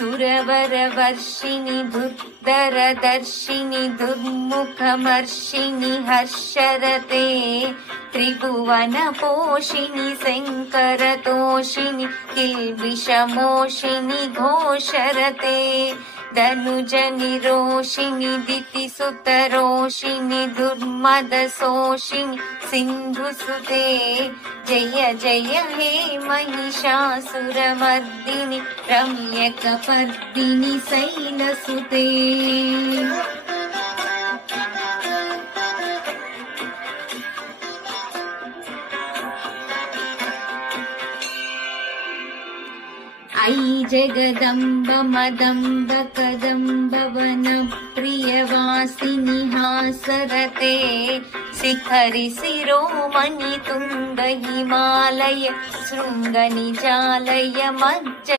सुरवरवर्षिणि दुर्धरदर्शिनि दुर्मुखमर्षिणि हर्षरते त्रिभुवनपोषिणि शङ्करतोषिणि किल्बिषमोषिणि घोषरते धनुजनिरोषिणि दितिसुतरोषिणि दुर्मदशोषिणि सिन्धुसुते जय जय हे महिषासुरमर्दिनि रम्यकपर्दिनि शैलसुते। ऐ जगदम्ब मदम्ब कदम्ब वनप्रियवासिनि हासरते शिखरि शिरोमणि तुङ्ग हिमालय शृङ्गनिजालय मज्ज